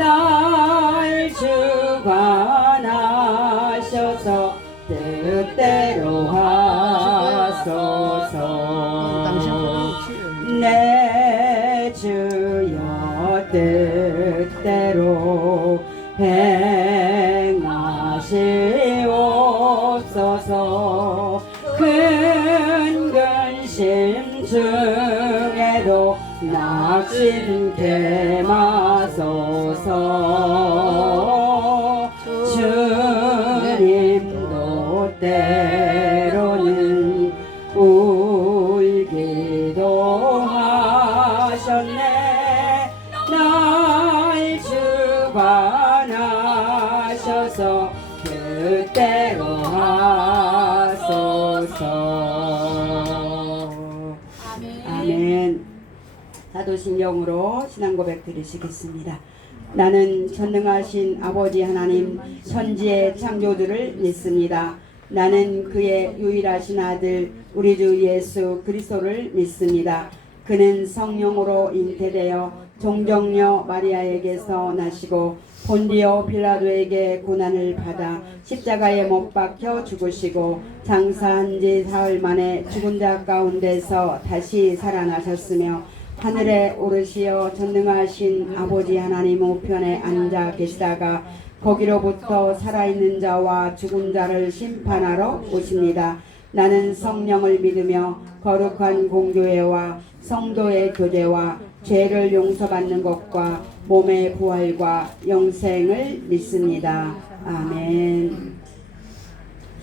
날 주관하셔서 뜻대로 하소서. 내 주여 뜻대로 행하시옵소서. 큰 근심 중에도 낙심케 마소서. 주님도 때로는 울기도 하셨네. 날 주관하셔서 뜻대로 하소서. 아멘. 사도신경으로 신앙고백 드리시겠습니다. 나는 전능하신 아버지 하나님 천지의 창조주를 믿습니다. 나는 그의 유일하신 아들 우리 주 예수 그리스도를 믿습니다. 그는 성령으로 잉태되어 종정녀 마리아에게서 나시고 본디오 빌라도에게 고난을 받아 십자가에 못 박혀 죽으시고 장사한 지 사흘 만에 죽은 자 가운데서 다시 살아나셨으며 하늘에 오르시어 전능하신 아버지 하나님 우편에 앉아 계시다가 거기로부터 살아있는 자와 죽은 자를 심판하러 오십니다. 나는 성령을 믿으며 거룩한 공교회와 성도의 교제와 죄를 용서받는 것과 몸의 부활과 영생을 믿습니다. 아멘.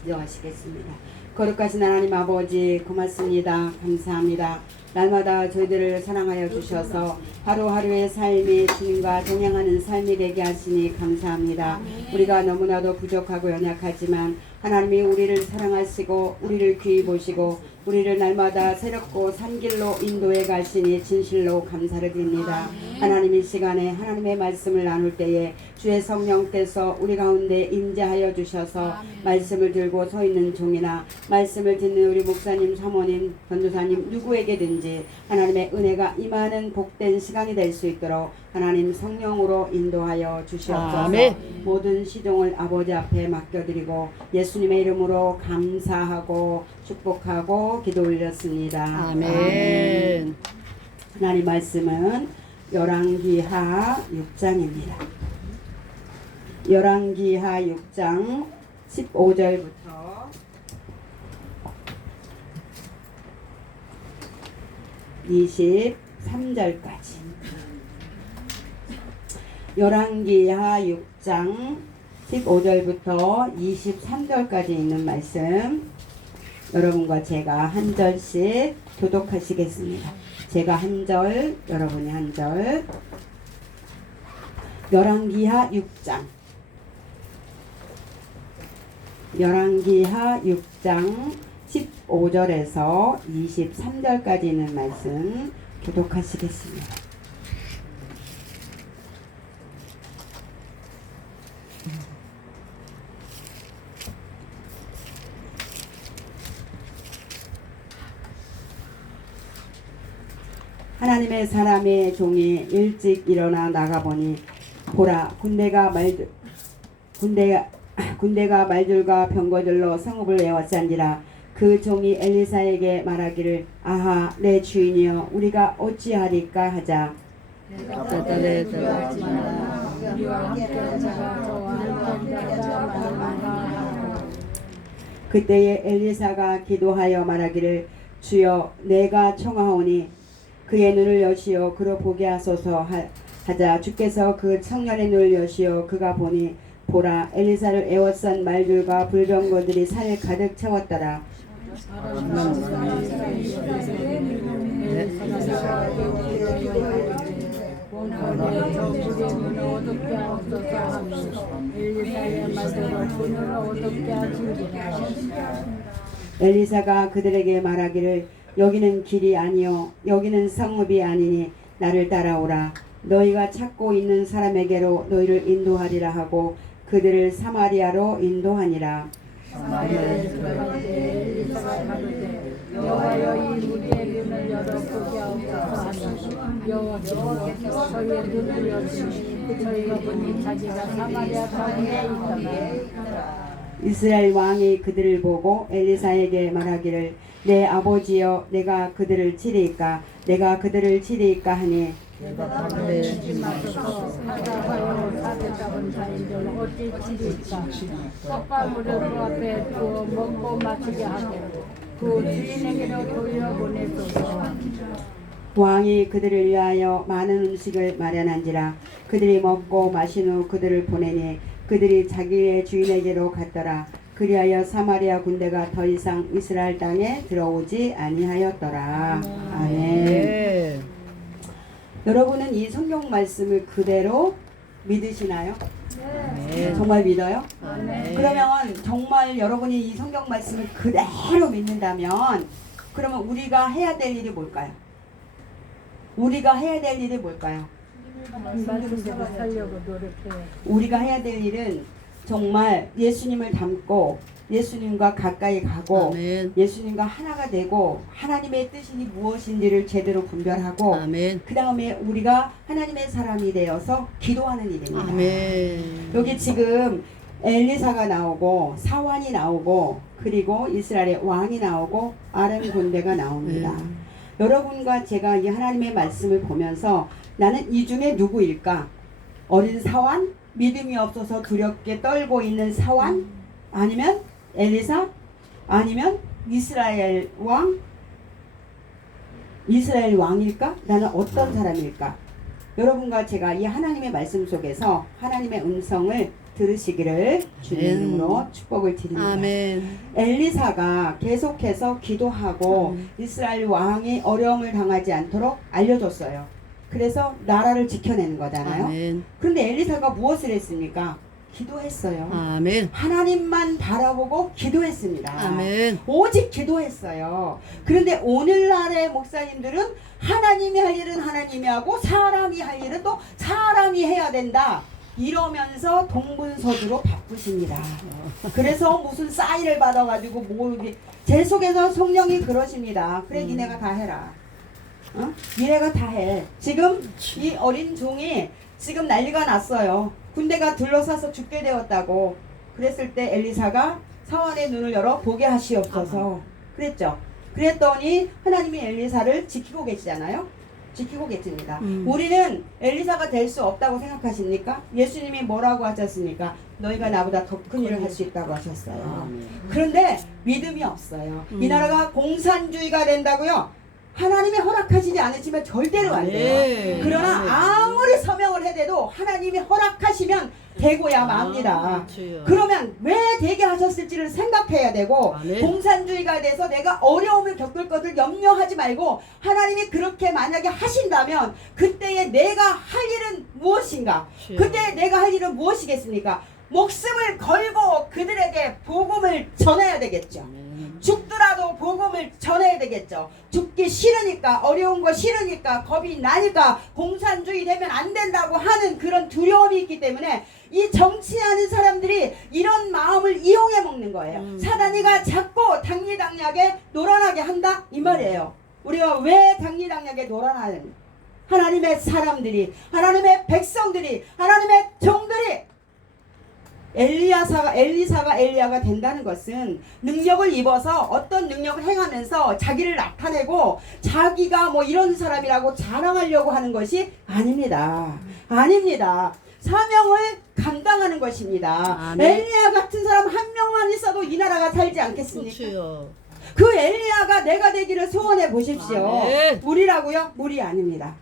기도하시겠습니다. 거룩하신 하나님 아버지 고맙습니다. 감사합니다. 날마다 저희들을 사랑하여 주셔서 하루하루의 삶이 주님과 동행하는 삶이 되게 하시니 감사합니다. 우리가 너무나도 부족하고 연약하지만 하나님이 우리를 사랑하시고 우리를 귀히 보시고 우리를 날마다 새롭고 산 길로 인도해 가시니 진실로 감사를 드립니다. 하나님 이 시간에 하나님의 말씀을 나눌 때에 주의 성령께서 우리 가운데 임재하여 주셔서 말씀을 들고 서 있는 종이나 말씀을 듣는 우리 목사님, 사모님, 전도사님 누구에게든지 하나님의 은혜가 임하는 복된 시간이 될 수 있도록 하나님 성령으로 인도하여 주시옵소서. 아멘. 모든 시종을 아버지 앞에 맡겨드리고 예수님의 이름으로 감사하고 축복하고 기도 올렸습니다. 아멘. 하나님 말씀은 열왕기하 6장입니다. 열왕기하 6장 15절부터 23절까지. 열왕기하 6장 15절부터 23절까지 있는 말씀 여러분과 제가 한 절씩 교독하시겠습니다. 제가 한 절, 여러분이 한 절. 열왕기하 6장 열왕기하 6장 15절에서 23절까지 있는 말씀 교독하시겠습니다. 하나님의 사람의 종이 일찍 일어나 나가보니 보라 군대가 말들과 병거들로 성읍을 내왔잔지라. 그 종이 엘리사에게 말하기를 아하 내 주인이여 우리가 어찌하리까 하자. 그때에 엘리사가 기도하여 말하기를 주여 내가 청하오니 그의 눈을 여시어 그로 보게 하소서 하자. 주께서 그 청년의 눈을 여시어 그가 보니 보라 엘리사를 애워싼 말들과 불병거들이 산을 가득 채웠더라. 엘리사가 그들에게 말하기를 여기는 길이 아니요 여기는 성읍이 아니니 나를 따라오라. 너희가 찾고 있는 사람에게로 너희를 인도하리라 하고 그들을 사마리아로 인도하니라. 사마리아에 들어갈 때 엘리사가 가로되 여호와여 이 우리의 눈을 열어 보게 하옵소서 하니 여호와께서 저희의 눈을 여시니 저희가 보니 자기가 사마리아 땅에 있더라. 이스라엘 왕이 그들을 보고 엘리사에게 말하기를 내 아버지여 내가 그들을 치리이까 내가 그들을 치리이까 하니 내가 가만히 치지 마소서. 사자하여 사대 잡은 자인들 어찌 치리까. 떡가루를 그 앞에 두어 먹고 마시게 하고 그 주인에게로 돌려보내소서. 왕이 그들을 위하여 많은 음식을 마련한지라 그들이 먹고 마신 후 그들을 보내니 그들이 자기의 주인에게로 갔더라. 그리하여 사마리아 군대가 더 이상 이스라엘 땅에 들어오지 아니하였더라. 아멘. 네. 여러분은 이 성경 말씀을 그대로 믿으시나요? 네. 정말 믿어요? 네. 그러면 정말 여러분이 이 성경 말씀을 그대로 믿는다면 그러면 우리가 해야 될 일이 뭘까요? 우리가 해야 될 일이 뭘까요? 말씀대로 살려고 노력해요. 우리가 해야 될 일은 정말 예수님을 닮고 예수님과 가까이 가고 아멘. 예수님과 하나가 되고 하나님의 뜻이 무엇인지를 제대로 분별하고 아멘. 그 다음에 우리가 하나님의 사람이 되어서 기도하는 일입니다. 아멘. 여기 지금 엘리사가 나오고 사환이 나오고 그리고 이스라엘의 왕이 나오고 아람 군대가 나옵니다. 여러분과 제가 이 하나님의 말씀을 보면서 나는 이 중에 누구일까? 어린 사환? 믿음이 없어서 두렵게 떨고 있는 사환? 아니면 엘리사? 아니면 이스라엘 왕? 이스라엘 왕일까? 나는 어떤 사람일까? 여러분과 제가 이 하나님의 말씀 속에서 하나님의 음성을 들으시기를 주님 이름으로 축복을 드립니다. 아멘. 엘리사가 계속해서 기도하고 이스라엘 왕이 어려움을 당하지 않도록 알려줬어요. 그래서 나라를 지켜내는 거잖아요. 아멘. 그런데 엘리사가 무엇을 했습니까? 기도했어요. 아멘. 하나님만 바라보고 기도했습니다. 아멘. 오직 기도했어요. 그런데 오늘날의 목사님들은 하나님이 할 일은 하나님이 하고 사람이 할 일은 또 사람이 해야 된다. 이러면서 동분서주로 바쁘십니다. 그래서 무슨 사인을 받아가지고 제 속에서 성령이 그러십니다. 그래 니네가 다 해라. 어? 니네가 다 해. 지금 이 어린 종이 지금 난리가 났어요. 군대가 둘러싸서 죽게 되었다고. 그랬을 때 엘리사가 사환의 눈을 열어 보게 하시옵소서. 그랬죠. 그랬더니 하나님이 엘리사를 지키고 계시잖아요. 지키고 계십니다. 우리는 엘리사가 될 수 없다고 생각하십니까? 예수님이 뭐라고 하셨습니까? 너희가 나보다 더 큰 일을 할 수 있다고 하셨어요. 그런데 믿음이 없어요. 이 나라가 공산주의가 된다고요? 하나님이 허락하시지 않으시면 절대로 안 돼요. 그러나 아무리 서명을 해대도 하나님이 허락하시면 되고야 맙니다. 그러면 왜 되게 하셨을지를 생각해야 되고 공산주의가 돼서 내가 어려움을 겪을 것을 염려하지 말고 하나님이 그렇게 만약에 하신다면 그때에 내가 할 일은 무엇인가? 그때 내가 할 일은 무엇이겠습니까? 목숨을 걸고 그들에게 복음을 전해야 되겠죠. 죽더라도 복음을 전해야 되겠죠. 죽기 싫으니까 어려운 거 싫으니까 겁이 나니까 공산주의 되면 안 된다고 하는 그런 두려움이 있기 때문에 이 정치하는 사람들이 이런 마음을 이용해 먹는 거예요. 사단이가 자꾸 당리당략에 놀아나게 한다 이 말이에요. 우리가 왜 당리당략에 놀아나는 하나님의 사람들이 하나님의 백성들이 하나님의 종들이 엘리사가 엘리야가 된다는 것은 능력을 입어서 어떤 능력을 행하면서 자기를 나타내고 자기가 뭐 이런 사람이라고 자랑하려고 하는 것이 아닙니다. 아닙니다. 사명을 감당하는 것입니다. 아멘. 엘리야 같은 사람 한 명만 있어도 이 나라가 살지 않겠습니까? 그렇죠. 그 엘리야가 내가 되기를 소원해 보십시오. 아멘. 무리라고요? 무리 아닙니다.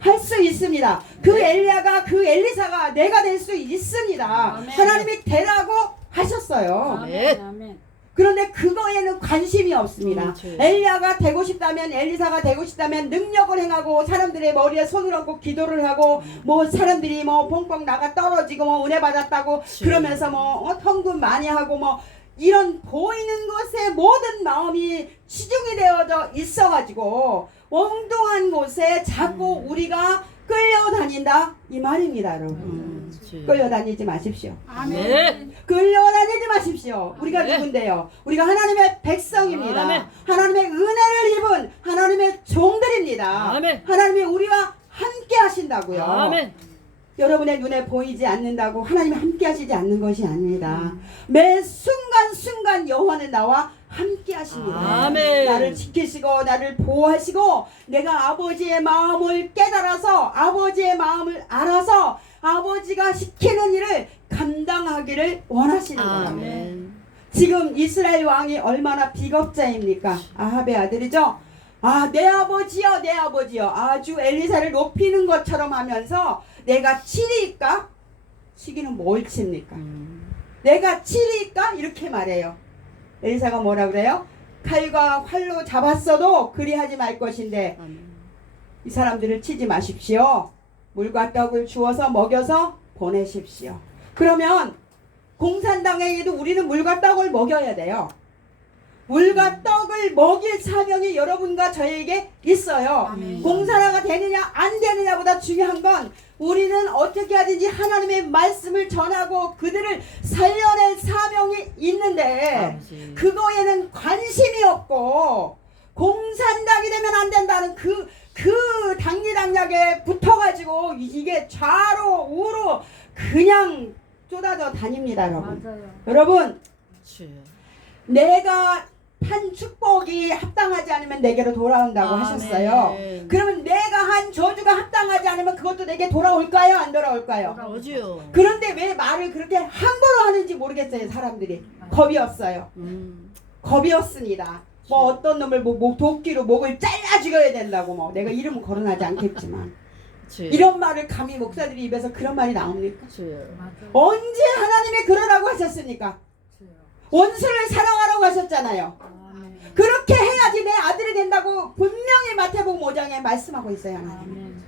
할 수 있습니다. 그 엘리야가 그 엘리사가 내가 될 수 있습니다. 하나님이 되라고 하셨어요. 아멘. 아멘. 그런데 그거에는 관심이 없습니다. 그렇죠. 엘리야가 되고 싶다면 엘리사가 되고 싶다면 능력을 행하고 사람들의 머리에 손을 얹고 기도를 하고 뭐 사람들이 뭐 뻥뻥 나가 떨어지고 뭐 은혜 받았다고 그러면서 뭐 헌금 많이 하고 뭐 이런 보이는 것에 모든 마음이 치중이 되어져 있어가지고 엉뚱한 곳에 자꾸 우리가 끌려다닌다 이 말입니다, 여러분. 끌려다니지 마십시오. 아멘. 끌려다니지 마십시오. 우리가 네. 누군데요? 우리가 하나님의 백성입니다. 아멘. 하나님의 은혜를 입은 하나님의 종들입니다. 아멘. 하나님이 우리와 함께 하신다고요. 아멘. 여러분의 눈에 보이지 않는다고 하나님이 함께 하시지 않는 것이 아닙니다. 매 순간순간 여호와는 나와 함께 하십니다. 아멘. 나를 지키시고 나를 보호하시고 내가 아버지의 마음을 깨달아서 아버지의 마음을 알아서 아버지가 시키는 일을 감당하기를 원하시는 거예요. 아멘. 지금 이스라엘 왕이 얼마나 비겁자입니까? 아합의 아들이죠. 아, 내 아버지여, 내 아버지여. 아주 엘리사를 높이는 것처럼 하면서 내가 치리일까? 치기는 뭘 칩니까? 내가 치리일까? 이렇게 말해요. 엘리사가 뭐라 그래요? 칼과 활로 잡았어도 그리하지 말 것인데 이 사람들을 치지 마십시오. 물과 떡을 주어서 먹여서 보내십시오. 그러면 공산당에게도 우리는 물과 떡을 먹여야 돼요. 물과 떡을 먹일 사명이 여러분과 저에게 있어요. 공산화가 되느냐 안 되느냐보다 중요한 건 우리는 어떻게 하든지 하나님의 말씀을 전하고 그들을 살려낼 사명이 있는데 그거에는 관심이 없고 공산당이 되면 안 된다는 그 당리당략에 붙어가지고 이게 좌로 우로 그냥 쏟아져 다닙니다, 여러분. 맞아요. 여러분, 주여. 내가 한 축복이 합당하지 않으면 내게로 돌아온다고 아멘. 하셨어요. 그러면 내가 한 저주가 합당하지 않으면 그것도 내게 돌아올까요? 안 돌아올까요? 오지요. 그런데 왜 말을 그렇게 함부로 하는지 모르겠어요, 사람들이. 겁이 없어요. 겁이 없습니다. 뭐 어떤 놈을 도끼로 목을 잘라 죽여야 된다고 뭐 내가 이름은 거론하지 않겠지만 주여. 이런 말을 감히 목사들이 입에서 그런 말이 나옵니까? 주여. 맞아요. 언제 하나님이 그러라고 하셨습니까? 원수를 사랑하라고 하셨잖아요. 아멘. 그렇게 해야지 내 아들이 된다고 분명히 마태복음 5장에 말씀하고 있어요. 하나님. 아멘.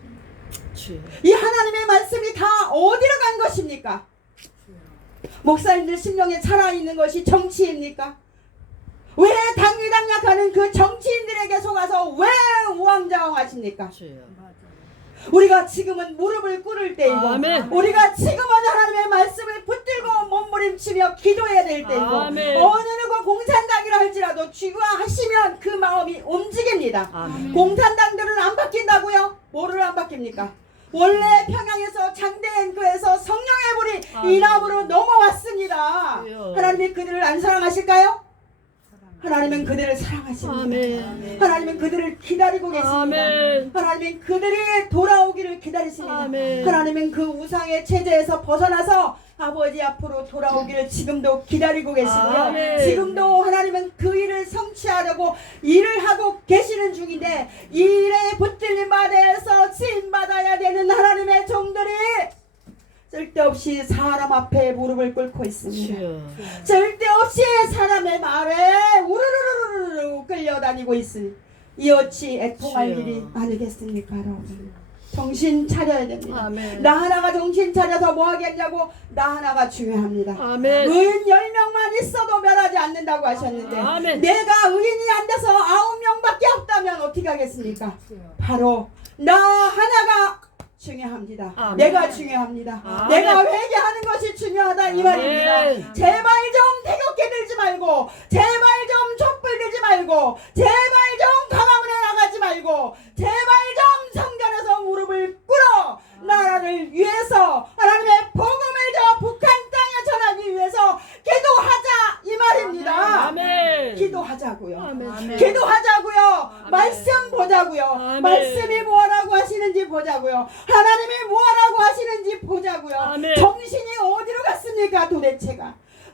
주여. 이 하나님의 말씀이 다 어디로 간 것입니까? 목사님들 심령에 살아있는 것이 정치입니까? 왜 당리당략하는 그 정치인들에게 속아서 왜 우왕좌왕하십니까? 주여. 맞아요. 우리가 지금은 무릎을 꿇을 때이고 아멘. 우리가 지금은 하나님의 말씀을 붙들고 몸부림치며 기도해야 될 때이고 아멘. 어느 누구 공산당이라 할지라도 주가 하시면 그 마음이 움직입니다. 아멘. 공산당들은 안 바뀐다고요? 뭐를 안 바뀝니까? 원래 평양에서 장대행교에서 성령의 불이 아멘. 이남으로 넘어왔습니다. 주여. 하나님이 그들을 안 사랑하실까요? 하나님은 그들을 사랑하십니다. 아멘. 하나님은 그들을 기다리고 계십니다. 아멘. 하나님은 그들이 돌아오기를 기다리십니다. 아멘. 하나님은 그 우상의 체제에서 벗어나서 아버지 앞으로 돌아오기를 지금도 기다리고 계시고요. 아멘. 지금도 하나님은 그 일을 성취하려고 일을 하고 계시는 중인데 이 일에 붙들림 아래에서 지임받아야 되는 하나님의 종들이 쓸데없이 사람 앞에 무릎을 꿇고 있습니다. 주여. 쓸데없이 사람의 말에 우르르르르 끌려다니고 있으니 이어치 애통할 주여. 일이 아니겠습니까, 여러분? 정신 차려야 됩니다. 아멘. 나 하나가 정신 차려서 뭐 하겠냐고. 나 하나가 중요합니다. 아멘. 의인 10명만 있어도 멸하지 않는다고 하셨는데 아멘. 내가 의인이 안 돼서 9명밖에 없다면 어떻게 하겠습니까? 바로 나 하나가 중요합니다. 아멘. 내가 중요합니다. 아멘. 내가 회개하는 것이 중요하다 이 말입니다. 아멘. 제발 좀 태극기 들지 말고 제발 좀 촛불 들지 말고 제발 좀 광화문에 나가지 말고 제발 좀 성전에서 무릎을 꿇어 나라를 위해서 하나님의 복음을 저 북한 땅에 전하기 위해서 기도하자 이 말입니다. 아멘. 기도하자고요. 아멘. 기도하자고요. 말씀 보자고요. 아멘. 말씀이 뭐라고 하시는지 보자고요. 하나님이 뭐라고 하시는지 보자고요. 아멘. 정신이 어디로 갔습니까?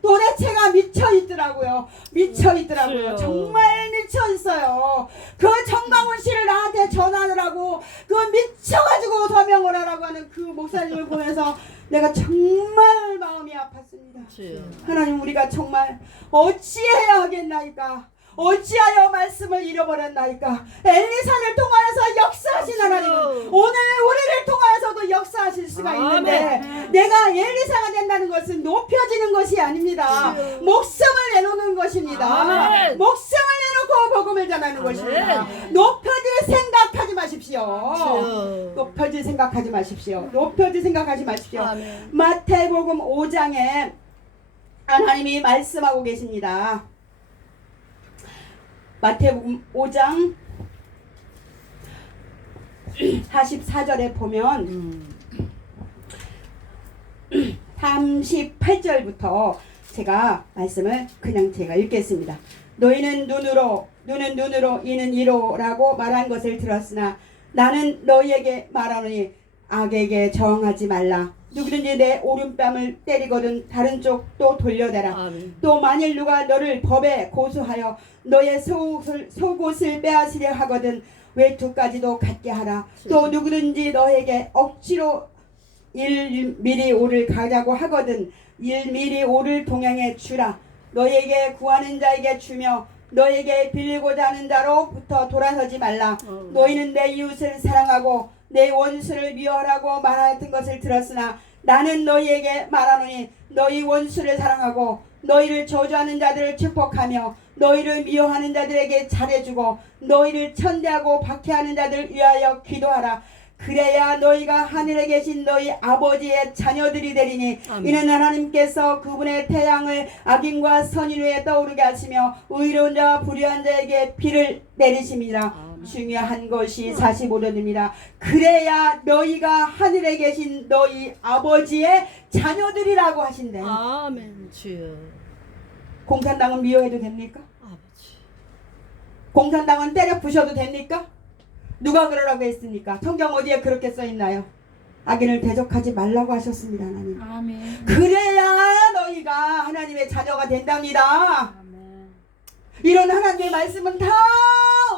도대체가 미쳐 있더라고요. 미쳐 있더라고요. 주여. 정말 미쳐 있어요. 그 정광훈 씨를 나한테 전하느라고 그 미쳐가지고 서명을 하라고 하는 그 목사님을 보면서 내가 정말 마음이 아팠습니다. 주여. 하나님 우리가 정말 어찌해야 하겠나이까? 어찌하여 말씀을 잃어버렸나이까? 엘리사를 통하여서 역사하신 하나님은 오늘 우리를 통하여서도 역사하실 수가 있는데 내가 엘리사가 된다는 것은 높여지는 것이 아닙니다. 목숨을 내놓는 것입니다. 아멘. 목숨을 내놓고 복음을 전하는 것입니다. 높여질 생각하지 마십시오. 주여. 높여질 생각하지 마십시오. 높여질 생각하지 마십시오. 아멘. 마태복음 5장에 하나님이 말씀하고 계십니다. 마태복음 5장 44절에 보면 38절부터 제가 말씀을 그냥 제가 읽겠습니다. 너희는 눈으로 이는 이로라고 말한 것을 들었으나 나는 너희에게 말하노니 악에게 저항하지 말라. 누구든지 내 오른뺨을 때리거든 다른 쪽도 돌려대라. 아멘. 또 만일 누가 너를 법에 고소하여 너의 속옷을 빼앗으려 하거든 외투까지도 갖게 하라. 또 누구든지 너에게 억지로 1미리 오를 가자고 하거든 1미리 오를 동양에 주라. 너에게 구하는 자에게 주며 너에게 빌리고자 하는 자로부터 돌아서지 말라. 너희는 내 이웃을 사랑하고 내 원수를 미워하라고 말하던 것을 들었으나 나는 너희에게 말하노니 너희 원수를 사랑하고 너희를 저주하는 자들을 축복하며 너희를 미워하는 자들에게 잘해주고 너희를 천대하고 박해하는 자들을 위하여 기도하라. 그래야 너희가 하늘에 계신 너희 아버지의 자녀들이 되리니 아멘. 이는 하나님께서 그분의 태양을 악인과 선인 위에 떠오르게 하시며 의로운 자와 불의한 자에게 비를 내리심이라. 아멘. 중요한 것이 45절입니다. 그래야 너희가 하늘에 계신 너희 아버지의 자녀들이라고 하신대. 아멘. 주여. 공산당은 미워해도 됩니까? 아버지. 공산당은 때려 부셔도 됩니까? 누가 그러라고 했습니까? 성경 어디에 그렇게 써 있나요? 악인을 대적하지 말라고 하셨습니다. 하나님. 아멘. 그래야 너희가 하나님의 자녀가 된답니다. 아멘. 이런 하나님의 말씀은 다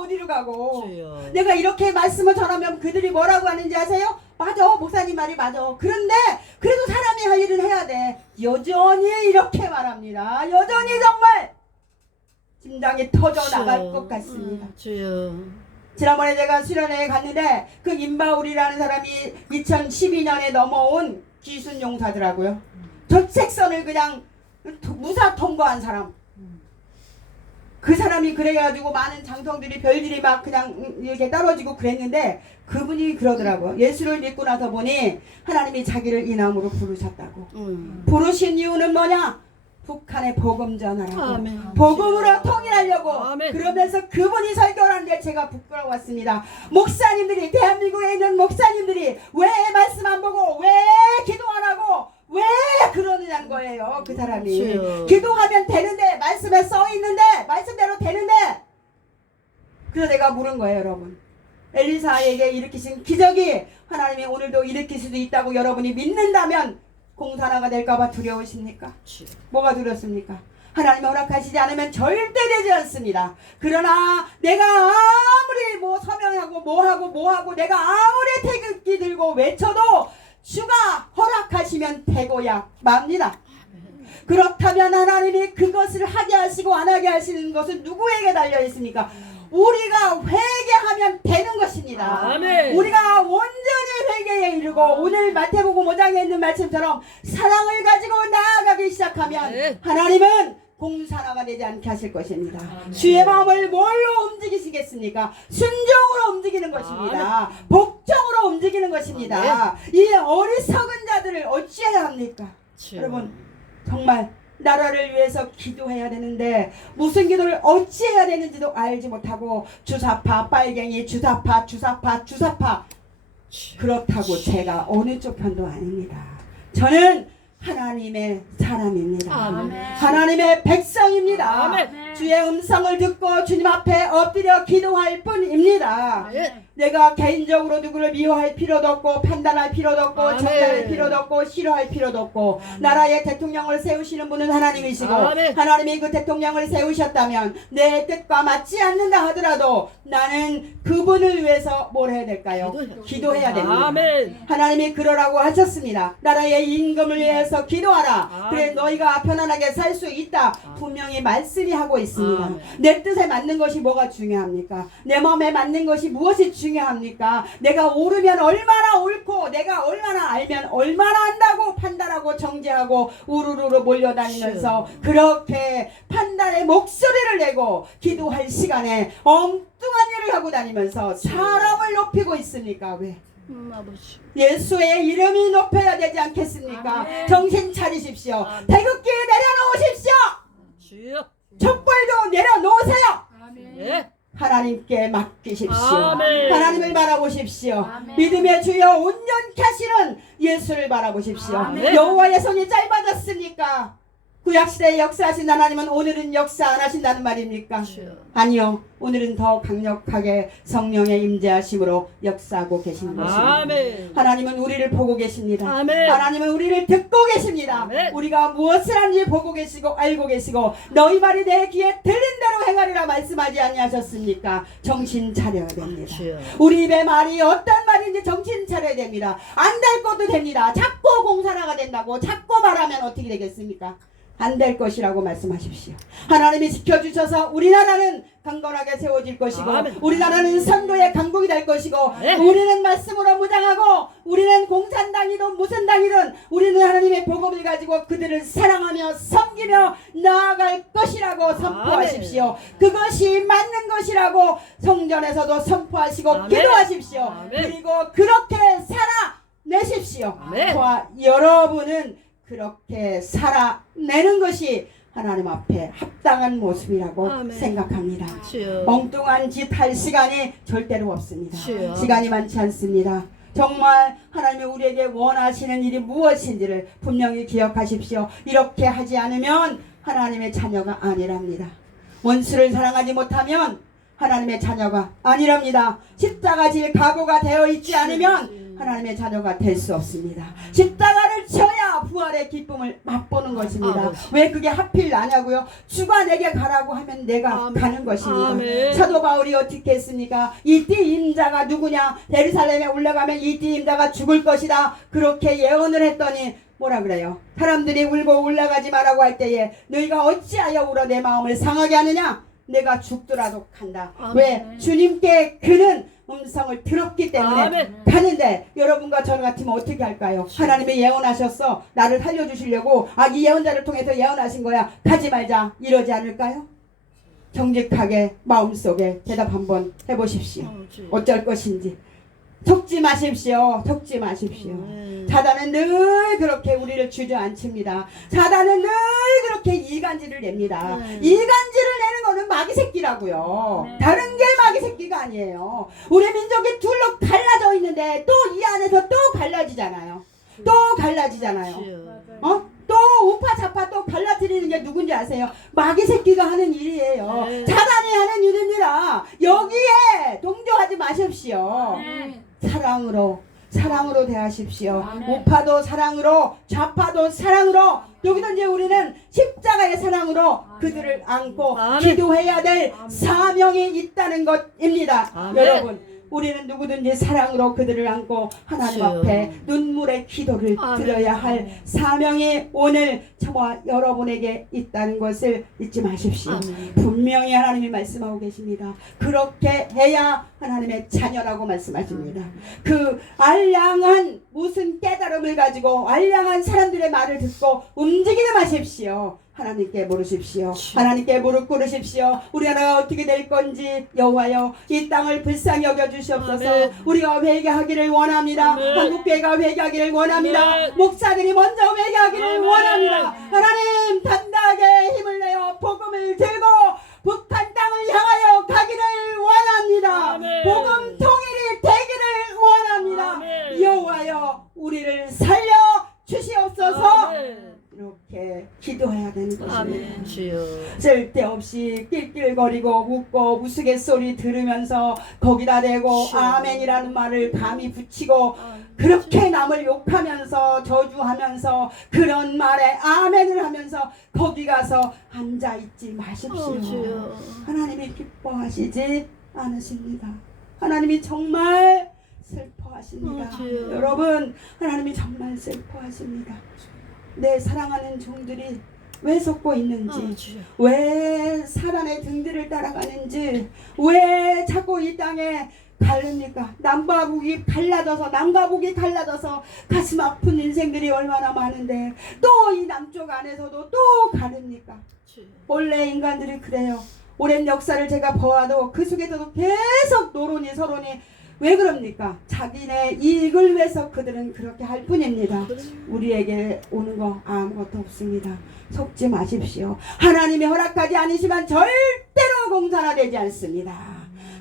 어디로 가고 주여. 내가 이렇게 말씀을 전하면 그들이 뭐라고 하는지 아세요? 맞아, 목사님 말이 맞아. 그런데 그래도 사람이 할 일은 해야 돼. 여전히 이렇게 말합니다. 여전히 정말 심장이 터져 나갈 것 같습니다. 주여. 지난번에 제가 수련회에 갔는데 그 임바울이라는 사람이 2012년에 넘어온 기순용사더라고요. 저 책선을 그냥 무사 통과한 사람. 그 사람이 그래가지고 많은 장성들이 별들이 막 그냥 이렇게 떨어지고 그랬는데 그분이 그러더라고요. 예수를 믿고 나서 보니 하나님이 자기를 이남으로 부르셨다고. 부르신 이유는 뭐냐? 북한에 복음 전하라고. 아멘. 복음으로 통일하려고. 아멘. 그러면서 그분이 설교하는데 제가 부끄러웠습니다. 목사님들이, 대한민국에 있는 목사님들이 왜 말씀 안 보고 왜 기도 안 하고 왜 그러느냐는 거예요. 그 사람이. 주여. 기도하면 되는데 말씀에 써 있는데 말씀대로 되는데. 그래서 내가 물은 거예요, 여러분. 엘리사에게 일으키신 기적이 하나님이 오늘도 일으킬 수도 있다고 여러분이 믿는다면 공산화가 될까봐 두려우십니까? 주여. 뭐가 두렵습니까? 하나님 허락하시지 않으면 절대 되지 않습니다. 그러나 내가 아무리 뭐 서명하고 뭐하고 내가 아무리 태극기 들고 외쳐도 주가 허락하시면 되고야 맙니다. 그렇다면 하나님이 그것을 하게 하시고 안 하게 하시는 것은 누구에게 달려 있습니까? 우리가 회개하면 되는 것입니다. 아멘. 우리가 온전히 회개에 이르고 오늘 마태복음 5장에 있는 말씀처럼 사랑을 가지고 나아가기 시작하면 네. 하나님은 공산화가 되지 않게 하실 것입니다. 주의 마음을 뭘로 움직이시겠습니까? 순종으로 움직이는 것입니다. 복종으로 움직이는 것입니다. 이 어리석은 자들을 어찌해야 합니까? 주여. 여러분 정말 나라를 위해서 기도해야 되는데 무슨 기도를 어찌해야 되는지도 알지 못하고 주사파 빨갱이 주사파 그렇다고 제가 어느 쪽 편도 아닙니다. 저는 하나님의 사람입니다. 아멘. 하나님의 백성입니다. 아멘. 주의 음성을 듣고 주님 앞에 엎드려 기도할 뿐입니다. 예. 내가 개인적으로 누구를 미워할 필요도 없고 판단할 필요도 없고 아멘. 정죄할 필요도 없고 싫어할 필요도 없고 나라의 대통령을 세우시는 분은 하나님이시고 아멘. 하나님이 그 대통령을 세우셨다면 내 뜻과 맞지 않는다 하더라도 나는 그분을 위해서 뭘 해야 될까요? 기도해야 됩니다. 아멘. 하나님이 그러라고 하셨습니다. 나라의 임금을 위해서 기도하라. 아멘. 그래 너희가 편안하게 살 수 있다. 분명히 말씀이 하고 있습니다. 아멘. 내 뜻에 맞는 것이 뭐가 중요합니까? 내 마음에 맞는 것이 무엇이 중요합니까? 내가 옳으면 얼마나 옳고 내가 얼마나 알면 얼마나 안다고 판단하고 정죄하고 우르르르 몰려다니면서 그렇게 판단의 목소리를 내고 기도할 시간에 엉뚱한 일을 하고 다니면서 사람을 높이고 있습니까? 왜? 아버지. 예수의 이름이 높여야 되지 않겠습니까? 아멘. 정신 차리십시오. 아멘. 태극기 내려놓으십시오. 주여. 촛불도 내려놓으세요. 아멘. 예. 하나님께 맡기십시오. 아멘. 하나님을 바라보십시오. 아멘. 믿음의 주여 온전케 하시는 예수를 바라보십시오. 아멘. 여호와의 손이 짧아졌습니까? 구약시대에 역사하신 하나님은 오늘은 역사 안 하신다는 말입니까? 주여. 아니요. 오늘은 더 강력하게 성령의 임재하심으로 역사하고 계신 것입니다. 아멘. 하나님은 우리를 보고 계십니다. 아멘. 하나님은 우리를 듣고 계십니다. 아멘. 우리가 무엇을 하는지 보고 계시고 알고 계시고 너희 말이 내 귀에 들린 대로 행하리라 말씀하지 아니하셨습니까? 정신 차려야 됩니다. 주여. 우리 입의 말이 어떤 말인지 정신 차려야 됩니다. 안 될 것도 됩니다. 자꾸 공사라가 된다고 자꾸 말하면 어떻게 되겠습니까? 안 될 것이라고 말씀하십시오. 하나님이 지켜주셔서 우리나라는 강건하게 세워질 것이고 아멘. 우리나라는 선교의 강국이 될 것이고 네. 우리는 말씀으로 무장하고 우리는 공산당이든 무슨 당이든 우리는 하나님의 복음을 가지고 그들을 사랑하며 섬기며 나아갈 것이라고 선포하십시오. 그것이 맞는 것이라고 성전에서도 선포하시고 아멘. 기도하십시오. 아멘. 그리고 그렇게 살아내십시오. 아멘. 저와 여러분은 그렇게 살아내는 것이 하나님 앞에 합당한 모습이라고 아멘. 생각합니다. 주여. 엉뚱한 짓 할 시간이 절대로 없습니다. 주여. 시간이 많지 않습니다. 정말 하나님이 우리에게 원하시는 일이 무엇인지를 분명히 기억하십시오. 이렇게 하지 않으면 하나님의 자녀가 아니랍니다. 원수를 사랑하지 못하면 하나님의 자녀가 아니랍니다. 십자가 질 각오가 되어 있지 않으면 하나님의 자녀가 될 수 없습니다. 십자가를 져야 부활의 기쁨을 맛보는 것입니다. 아버지. 왜 그게 하필 나냐고요? 주가 내게 가라고 하면 내가 아멘. 가는 것입니다. 아멘. 사도 바울이 어떻게 했습니까? 이 띠 임자가 누구냐? 예루살렘에 올라가면 이 띠 임자가 죽을 것이다. 그렇게 예언을 했더니 뭐라 그래요? 사람들이 울고 올라가지 말라고 할 때에 너희가 어찌하여 울어 내 마음을 상하게 하느냐? 내가 죽더라도 간다. 아멘. 왜? 주님께 그는 음성을 들었기 때문에 아멘. 가는데 여러분과 저 같으면 어떻게 할까요? 하나님이 예언하셨어. 나를 살려주시려고 이 예언자를 통해서 예언하신 거야. 가지 말자. 이러지 않을까요? 정직하게 마음속에 대답 한번 해보십시오. 주여. 어쩔 것인지. 속지 마십시오. 속지 마십시오. 사단은 늘 그렇게 우리를 주저앉힙니다. 사단은 늘 그렇게 이간질을 냅니다. 이간질을 내는 거는 마귀 새끼라고요. 네. 다른 게 마귀 새끼가 아니에요. 우리 민족이 둘로 갈라져 있는데 또 이 안에서 또 갈라지잖아요. 또 갈라지잖아요. 주여. 또 우파 좌파 또 갈라뜨리는 게 누군지 아세요? 마귀 새끼가 하는 일이에요. 네. 사단이 하는 일입니다. 여기에 동조하지 마십시오. 네. 사랑으로 대하십시오. 아멘. 우파도 사랑으로, 좌파도 사랑으로, 여기든지 우리는 십자가의 사랑으로 그들을 안고 아멘. 기도해야 될 사명이 있다는 것입니다. 아멘. 여러분, 우리는 누구든지 사랑으로 그들을 안고 하나님 주여. 앞에 눈물의 기도를 아멘. 드려야 할 사명이 오늘 저와 여러분에게 있다는 것을 잊지 마십시오. 아멘. 분명히 하나님이 말씀하고 계십니다. 그렇게 해야 하나님의 자녀라고 말씀하십니다. 그 알량한 무슨 깨달음을 가지고 알량한 사람들의 말을 듣고 움직이지 마십시오. 하나님께 물으십시오. 하나님께 무릎 꿇으십시오. 우리나라가 어떻게 될 건지 여호와여 이 땅을 불쌍히 여겨주시옵소서. 아멘. 우리가 회개하기를 원합니다. 아멘. 한국교회가 회개하기를 원합니다. 아멘. 목사들이 먼저 회개하기를 아멘. 원합니다. 하나님 단단하게 힘을 내어 복음을 들고 북한 땅을 향하여 가기를 원합니다. 아멘. 복음 통일이 되기를 원합니다. 아멘. 여호와여 우리를 살려 주시옵소서. 아멘. 이렇게 기도해야 되는 것입니다. 아멘. 주여. 쓸데없이 낄낄거리고 웃고 우스갯소리 들으면서 거기다 대고 주여. 아멘이라는 말을 감히 붙이고 그렇게 남을 욕하면서 저주하면서 그런 말에 아멘을 하면서 거기 가서 앉아있지 마십시오. 주여. 하나님이 기뻐하시지 않으십니다. 하나님이 정말 슬퍼하십니다. 주여. 여러분, 하나님이 정말 슬퍼하십니다. 내 사랑하는 종들이 왜 속고 있는지, 주여. 왜 사람의 등들을 따라가는지, 왜 자꾸 이 땅에 갈릅니까? 남과 북이 갈라져서 가슴 아픈 인생들이 얼마나 많은데 또 이 남쪽 안에서도 또 가릅니까? 주여. 원래 인간들이 그래요. 오랜 역사를 제가 보아도 그 속에서도 계속 노론이 서론이 왜 그럽니까? 자기네 이익을 위해서 그들은 그렇게 할 뿐입니다. 우리에게 오는 거 아무것도 없습니다. 속지 마십시오. 하나님이 허락하지 않으시면 절대로 공산화되지 않습니다.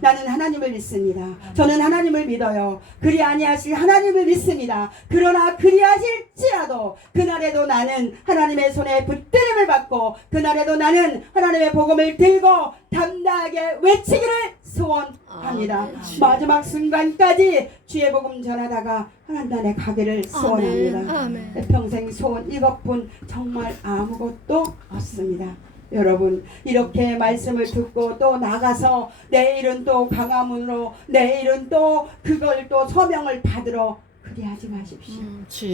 나는 하나님을 믿습니다. 저는 하나님을 믿어요. 그리 아니하실 하나님을 믿습니다. 그러나 그리하실지라도 그날에도 나는 하나님의 손에 붙들림을 받고 그날에도 나는 하나님의 복음을 들고 담대하게 외치기를 소원합니다. 마지막 순간까지 주의 복음 전하다가 하나님의 가기를 소원합니다. 내 평생 소원 이것뿐 정말 아무것도 없습니다. 여러분 이렇게 말씀을 듣고 또 나가서 내일은 또 강화문으로 내일은 또 그걸 또 서명을 받으러 그리하지 마십시오.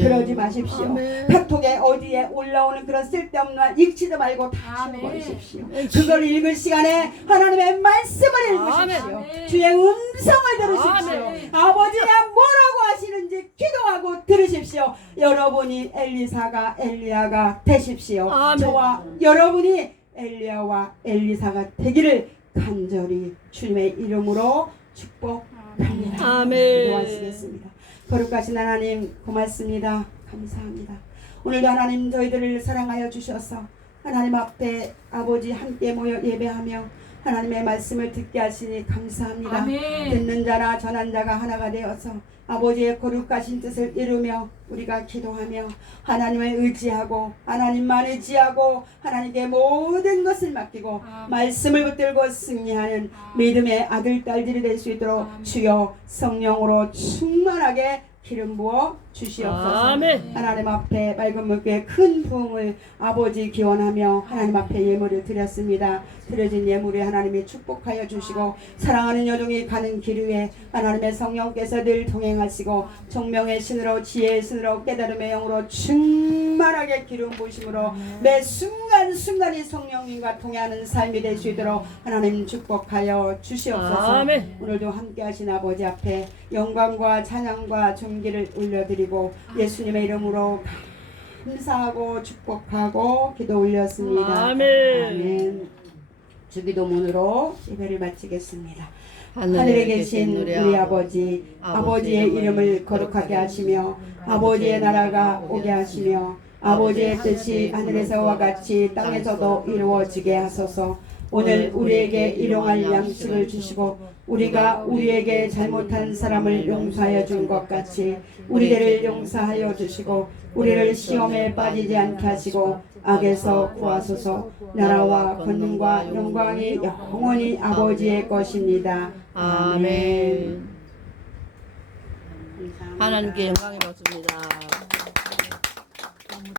그러지 마십시오. 아멘. 카톡에 어디에 올라오는 그런 쓸데없는 말 읽지도 말고 다 지워버리십시오. 그걸 읽을 시간에 하나님의 말씀을 읽으십시오. 아멘. 주의 음성을 들으십시오. 아멘. 아버지가 뭐라고 하시는지 기도하고 들으십시오. 여러분이 엘리사가 엘리야가 되십시오. 아멘. 저와 여러분이 엘리야와 엘리사가 되기를 간절히 주님의 이름으로 축복합니다. 아멘. 기도하시겠습니다. 거룩하신 하나님 고맙습니다. 감사합니다. 오늘도 하나님 저희들을 사랑하여 주셔서 하나님 앞에 아버지 함께 모여 예배하며 하나님의 말씀을 듣게 하시니 감사합니다. 아멘. 듣는 자나 전한 자가 하나가 되어서 아버지의 거룩하신 뜻을 이루며 우리가 기도하며 하나님을 의지하고 하나님만 의지하고 하나님께 모든 것을 맡기고 말씀을 붙들고 승리하는 믿음의 아들 딸들이 될 수 있도록 주여 성령으로 충만하게 기름 부어 주시옵소서. 아멘. 하나님 앞에 맑은 물결 큰 부흥을 아버지 기원하며 하나님 앞에 예물을 드렸습니다. 드려진 예물에 하나님이 축복하여 주시고 사랑하는 여종이 가는 길 위에 하나님의 성령께서 늘 동행하시고 총명의 신으로 지혜의 신으로 깨달음의 영으로 충만하게 기름 부으심으로 매 순간순간이 성령님과 동행하는 삶이 될 수 있도록 하나님 축복하여 주시옵소서. 아멘. 오늘도 함께 하신 아버지 앞에 영광과 찬양과 존귀를 올려드리고 예수님의 이름으로 감사하고 축복하고 기도 올렸습니다. 아멘. 주기도문으로 예배를 마치겠습니다. 하늘에 하늘에 계신 우리 아버지, 아버지의 이름을 거룩하게 하시며 아버지의 나라가 오게 하시며 아버지의 뜻이 하늘에서와 같이 땅에서도 이루어지게 하소서. 오늘 우리에게 일용할 양식을 주시고 우리가 우리에게 잘못한 사람을 용서하여 준 것 같이 우리들을 용서하여 주시고 우리를 시험에 빠지지 않게 하시고 악에서 구하소서. 나라와 권능과 영광이 영원히 아버지의 것입니다. 아멘. 감사합니다. 하나님께 영광이 받습니다.